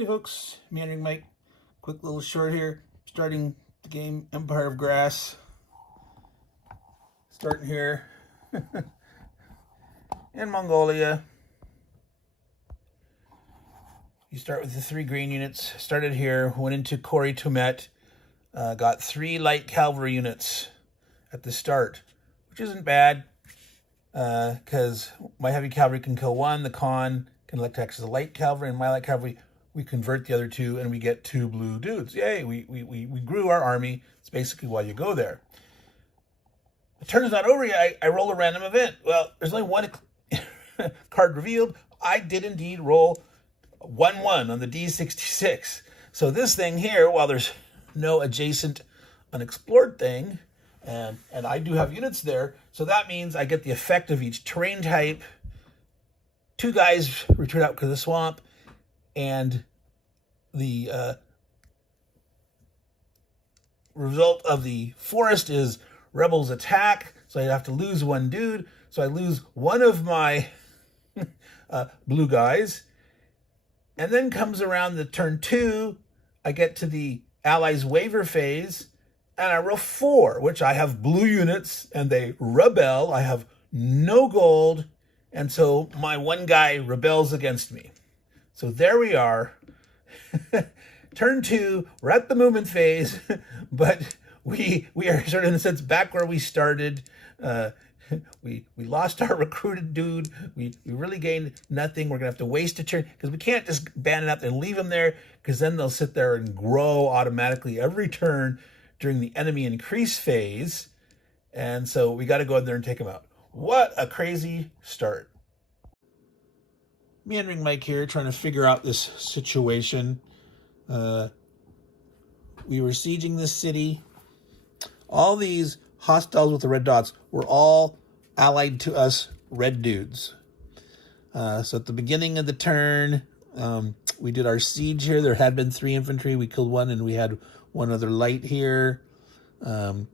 Howdy folks, Meandering Mike. Quick little short here. Starting the game Empire of Grass. Starting here in Mongolia. You start with the 3 green units. Started here, went into Kori Tumet. Got 3 light cavalry units at the start, which isn't bad because my heavy cavalry can kill 1. The Khan can act as a light cavalry, and my light cavalry, we convert the other 2 and we get 2 blue dudes. Yay, we grew our army. It's basically why you go there. The turn's not over yet. I roll a random event. Well, there's only 1 card revealed. I did indeed roll 1-1 on the D66. So this thing here, while there's no adjacent unexplored thing, and I do have units there, so that means I get the effect of each terrain type. 2 guys retreat out because of the swamp, and the result of the forest is rebels attack, so I'd have to lose 1 dude. So I lose 1 of my blue guys, and then comes around the turn 2, I get to the allies waver phase, and I roll 4, which I have blue units, and they rebel. I have no gold, and so my 1 guy rebels against me. So there we are. Turn 2, we're at the movement phase, but we are sort of, in a sense, back where we started. We lost our recruited dude. We really gained nothing. We're going to have to waste a turn because we can't just ban it up and leave them there, because then they'll sit there and grow automatically every turn during the enemy increase phase. And so we got to go in there and take them out. What a crazy start. Meandering Mike here, trying to figure out this situation. We were sieging this city. All these hostiles with the red dots were all allied to us red dudes. So at the beginning of the turn, we did our siege here. There had been 3 infantry. We killed 1, and we had 1 other light here. In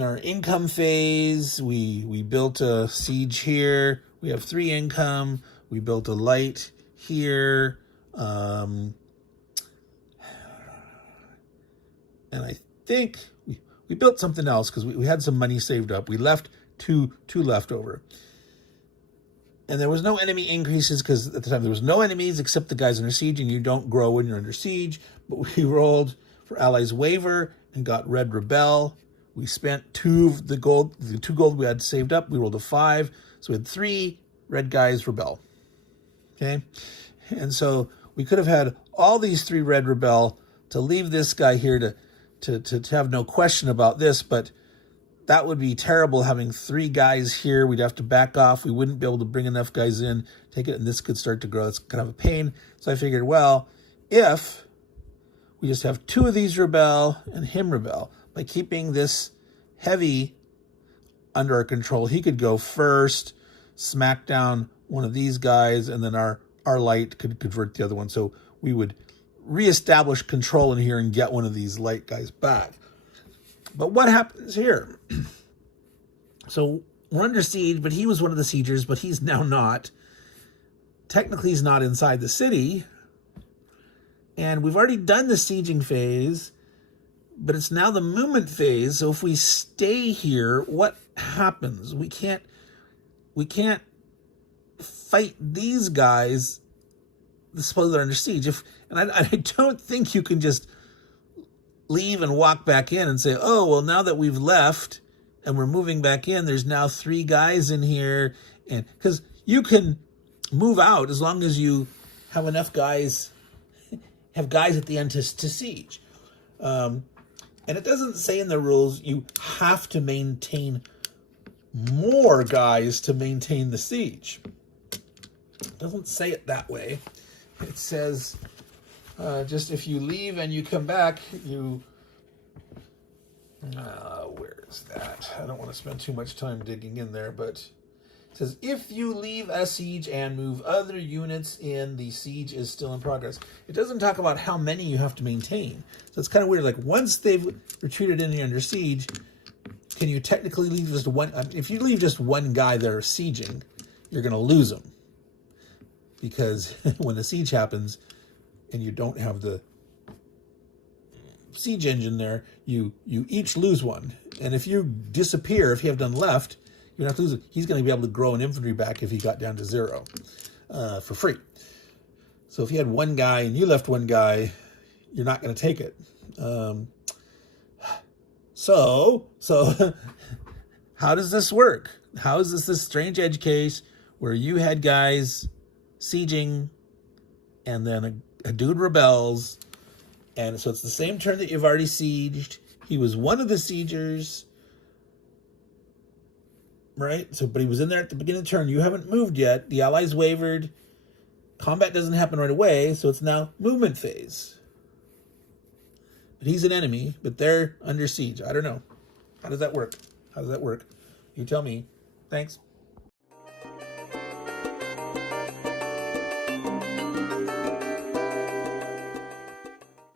our income phase, we built a siege here. We have 3 income. We built a light here. And I think we built something else because we had some money saved up. We left two left over. And there was no enemy increases because at the time there was no enemies except the guys under siege, and you don't grow when you're under siege. But we rolled for allies waver and got red rebel. We spent 2 of the gold, the 2 gold we had saved up. We rolled a 5. So we had 3 red guys rebel. Okay. And so we could have had all these 3 red rebel to leave this guy here to have no question about this, but that would be terrible having 3 guys here. We'd have to back off. We wouldn't be able to bring enough guys in, take it, and this could start to grow. It's kind of a pain. So I figured, well, if we just have 2 of these rebel and him rebel, by keeping this heavy under our control, he could go first, smack down 1 of these guys, and then our light could convert the other one. So we would reestablish control in here and get 1 of these light guys back. But what happens here? So we're under siege, but he was 1 of the siegers, but he's now not. Technically, he's not inside the city. And we've already done the sieging phase, but it's now the movement phase. So if we stay here, what happens? We can't fight these guys. Suppose they're under siege. And I don't think you can just leave and walk back in and say, oh, well, now that we've left and we're moving back in, there's now 3 guys in here. And because you can move out as long as you have enough guys, have guys at the end to siege. And it doesn't say in the rules you have to maintain more guys to maintain the siege. It doesn't say it that way. It says just if you leave and you come back, you... where is that? I don't want to spend too much time digging in there, but it says if you leave a siege and move other units in, the siege is still in progress. It doesn't talk about how many you have to maintain. So it's kind of weird. Like once they've retreated in under siege, can you technically leave just 1? If you leave just 1 guy there sieging, you're going to lose him. Because when the siege happens, and you don't have the siege engine there, you each lose one. And if you disappear, if you have done left, you're not losing. He's going to be able to grow an infantry back if he got down to 0 for free. So if you had one guy and you left one guy, you're not going to take it. So how does this work? How is this strange edge case where you had guys sieging and then a dude rebels, and so it's the same turn that you've already sieged. He was one of the siegers, right? So, but he was in there at the beginning of the turn. You haven't moved yet. The allies wavered. Combat doesn't happen right away, so it's now movement phase. But he's an enemy, but they're under siege. I don't know. How does that work? How does that work? You tell me. Thanks.